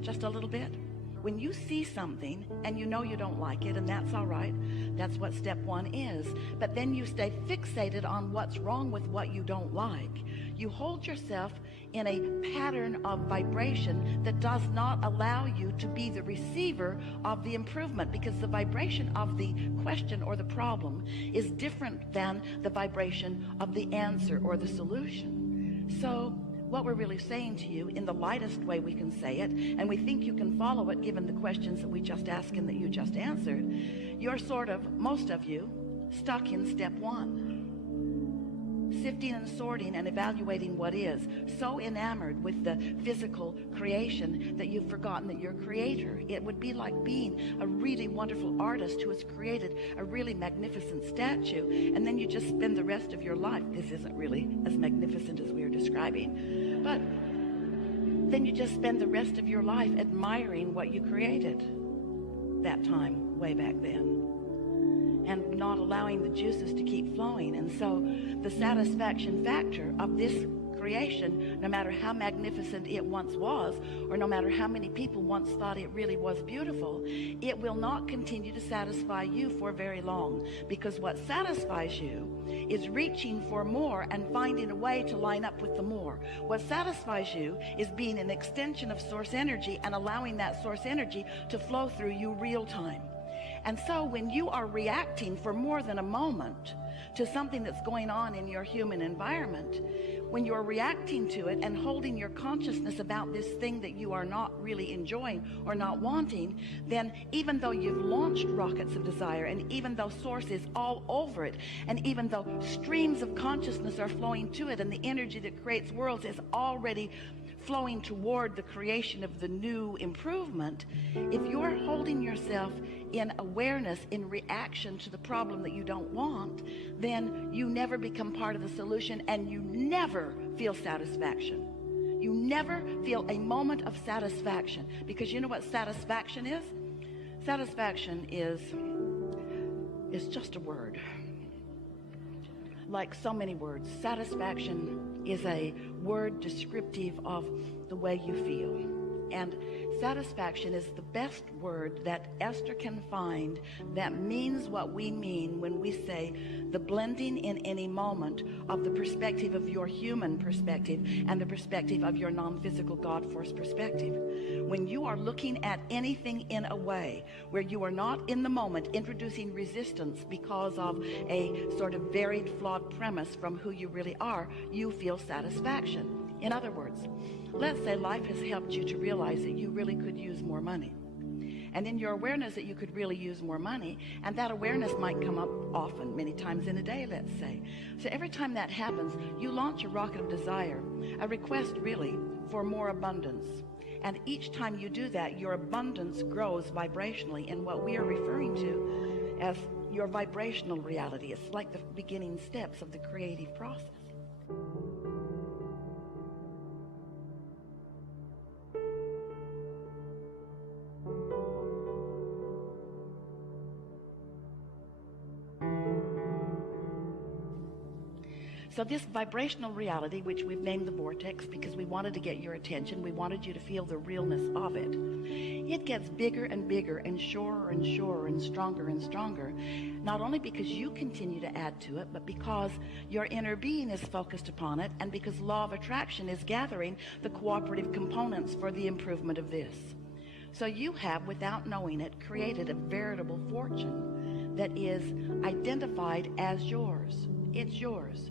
just a little bit? When you see something and you know you don't like it, and that's all right, that's what step one is. But then you stay fixated on what's wrong with what you don't like. You hold yourself in a pattern of vibration that does not allow you to be the receiver of the improvement, because the vibration of the question or the problem is different than the vibration of the answer or the solution. So what we're really saying to you, in the lightest way we can say it, and we think you can follow it given the questions that we just asked and that you just answered, you're sort of, most of you, stuck in step one. Sifting and sorting and evaluating what is. So enamored with the physical creation that you've forgotten that you're creator. It would be like being a really wonderful artist who has created a really magnificent statue, and then you just spend the rest of your life, this isn't really as magnificent as we are describing, but then you just spend the rest of your life admiring what you created that time way back then, and not allowing the juices to keep flowing. And so the satisfaction factor of this creation, no matter how magnificent it once was, or no matter how many people once thought it really was beautiful, it will not continue to satisfy you for very long, because what satisfies you is reaching for more and finding a way to line up with the more. What satisfies you is being an extension of source energy and allowing that source energy to flow through you real time. And so when you are reacting for more than a moment to something that's going on in your human environment, when you're reacting to it and holding your consciousness about this thing that you are not really enjoying or not wanting, then even though you've launched rockets of desire, and even though source is all over it, and even though streams of consciousness are flowing to it, and the energy that creates worlds is already flowing toward the creation of the new improvement, if you're holding yourself in awareness in reaction to the problem that you don't want, then you never become part of the solution, and you never feel satisfaction. You never feel a moment of satisfaction, because you know what satisfaction is? Satisfaction is just a word. Like so many words, satisfaction is a word descriptive of the way you feel. And satisfaction is the best word that Esther can find that means what we mean when we say the blending in any moment of the perspective of your human perspective and the perspective of your non-physical God force perspective. When you are looking at anything in a way where you are not in the moment introducing resistance because of a sort of varied, flawed premise from who you really are, you feel satisfaction. In other words, let's say life has helped you to realize that you really could use more money. And in your awareness that you could really use more money, and that awareness might come up often, many times in a day, let's say. So every time that happens, you launch a rocket of desire, a request really for more abundance. And each time you do that, your abundance grows vibrationally in what we are referring to as your vibrational reality. It's like the beginning steps of the creative process. So this vibrational reality, which we've named the vortex because we wanted to get your attention, we wanted you to feel the realness of it, it gets bigger and bigger and surer and surer and stronger, not only because you continue to add to it, but because your inner being is focused upon it, and because law of attraction is gathering the cooperative components for the improvement of this. So you have, without knowing it, created a veritable fortune that is identified as yours. It's yours.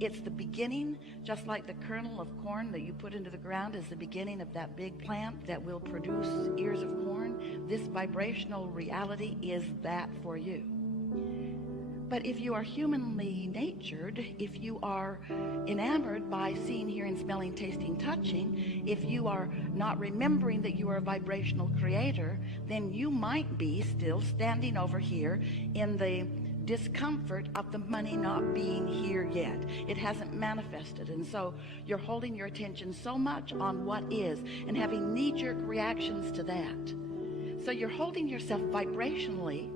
It's the beginning, just like the kernel of corn that you put into the ground is the beginning of that big plant that will produce ears of corn. This vibrational reality is that for you. But if you are humanly natured, if you are enamored by seeing, hearing, smelling, tasting, touching, if you are not remembering that you are a vibrational creator, then you might be still standing over here in the discomfort of the money not being here yet. It hasn't manifested, and so you're holding your attention so much on what is and having knee-jerk reactions to that. So you're holding yourself vibrationally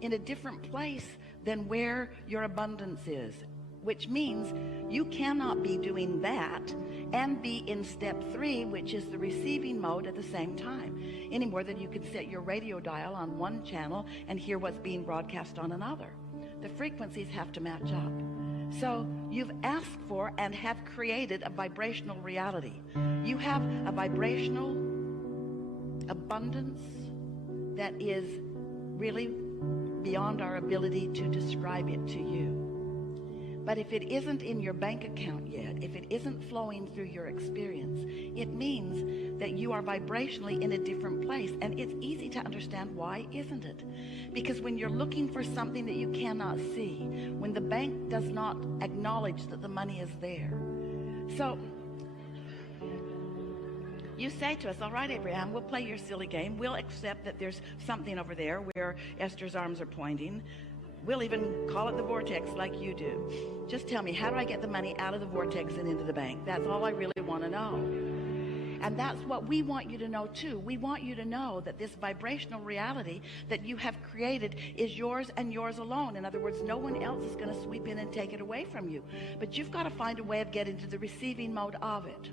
in a different place than where your abundance is, which means you cannot be doing that and be in step 3, which is the receiving mode, at the same time, any more than you could set your radio dial on one channel and hear what's being broadcast on another. The frequencies have to match up. So you've asked for and have created a vibrational reality. You have a vibrational abundance that is really beyond our ability to describe it to you. But if it isn't in your bank account yet, if it isn't flowing through your experience, it means that you are vibrationally in a different place. And it's easy to understand why, isn't it? Because when you're looking for something that you cannot see, when the bank does not acknowledge that the money is there. So you say to us, all right, Abraham, we'll play your silly game. We'll accept that there's something over there where Esther's arms are pointing. We'll even call it the vortex like you do. Just tell me, how do I get the money out of the vortex and into the bank? That's all I really want to know. And that's what we want you to know too. We want you to know that this vibrational reality that you have created is yours and yours alone. In other words, no one else is going to sweep in and take it away from you. But you've got to find a way of getting to the receiving mode of it.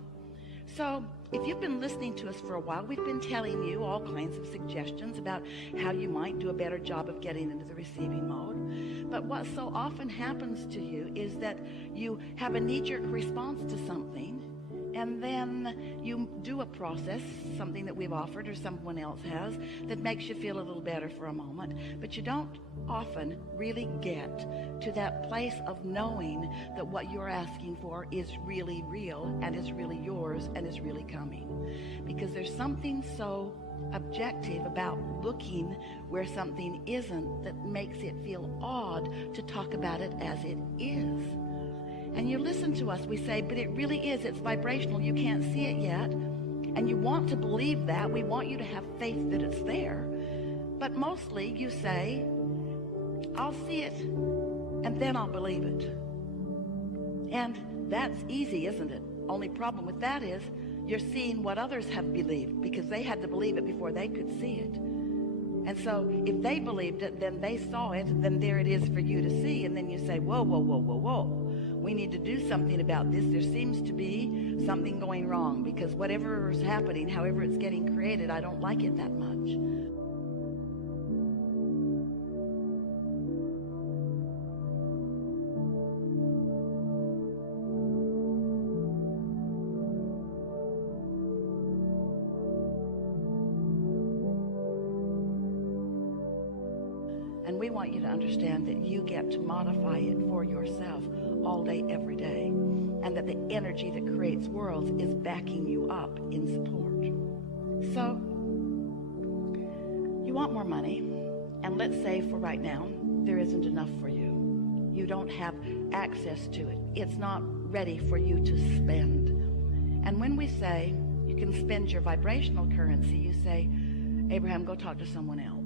So if you've been listening to us for a while, we've been telling you all kinds of suggestions about how you might do a better job of getting into the receiving mode. But what so often happens to you is that you have a knee-jerk response to something, and then you do a process, something that we've offered or someone else has, that makes you feel a little better for a moment. But you don't often really get to that place of knowing that what you're asking for is really real and is really yours and is really coming. Because there's something so objective about looking where something isn't that makes it feel odd to talk about it as it is. And you listen to us, we say, but it really is, it's vibrational, you can't see it yet. And you want to believe that, we want you to have faith that it's there. But mostly you say, I'll see it, and then I'll believe it. And that's easy, isn't it? Only problem with that is, you're seeing what others have believed, because they had to believe it before they could see it. And so if they believed it, then they saw it, then there it is for you to see. And then you say, whoa, whoa, whoa, whoa, whoa. We need to do something about this. There seems to be something going wrong, because whatever is happening, however it's getting created, I don't like it that much. And we want you to understand that you get to modify it for yourself all day, every day. And that the energy that creates worlds is backing you up in support. So, you want more money. And let's say for right now, there isn't enough for you. You don't have access to it. It's not ready for you to spend. And when we say you can spend your vibrational currency, you say, Abraham, go talk to someone else.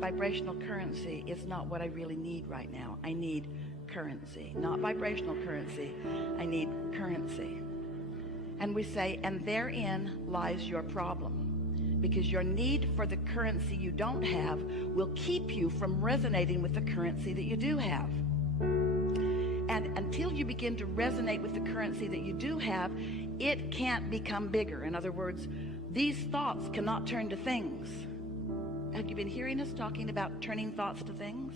Vibrational currency is not what I really need right now. I need currency, not vibrational currency. I need currency. And we say, and therein lies your problem, because your need for the currency you don't have will keep you from resonating with the currency that you do have. And until you begin to resonate with the currency that you do have, it can't become bigger. In other words, these thoughts cannot turn to things. Have you been hearing us talking about turning thoughts to things?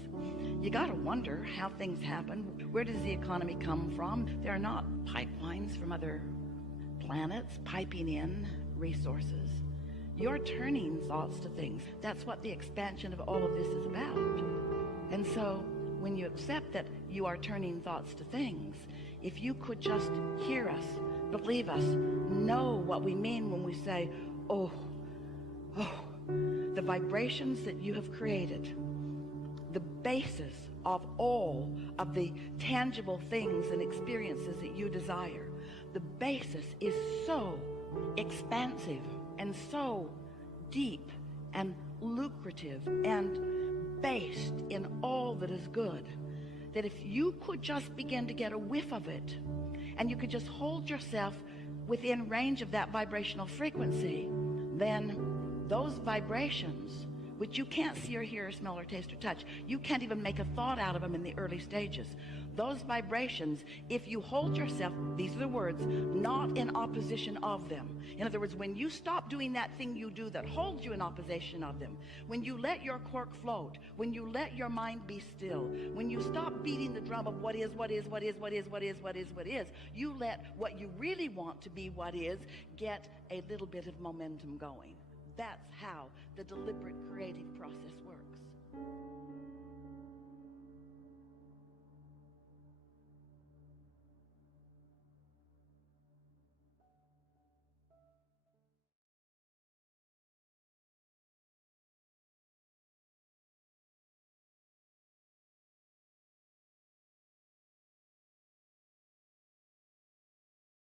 You got to wonder how things happen. Where does the economy come from? There are not pipelines from other planets piping in resources. You're turning thoughts to things. That's what the expansion of all of this is about. And so when you accept that you are turning thoughts to things, if you could just hear us, believe us, know what we mean when we say, oh, the vibrations that you have created, the basis of all of the tangible things and experiences that you desire, the basis is so expansive and so deep and lucrative and based in all that is good, that if you could just begin to get a whiff of it, and you could just hold yourself within range of that vibrational frequency, then those vibrations which you can't see or hear or smell or taste or touch. You can't even make a thought out of them in the early stages. Those vibrations, if you hold yourself, these are the words, not in opposition of them. In other words, when you stop doing that thing you do that holds you in opposition of them, when you let your cork float, when you let your mind be still, when you stop beating the drum of what is, you let what you really want to be what is get a little bit of momentum going. That's how the deliberate creative process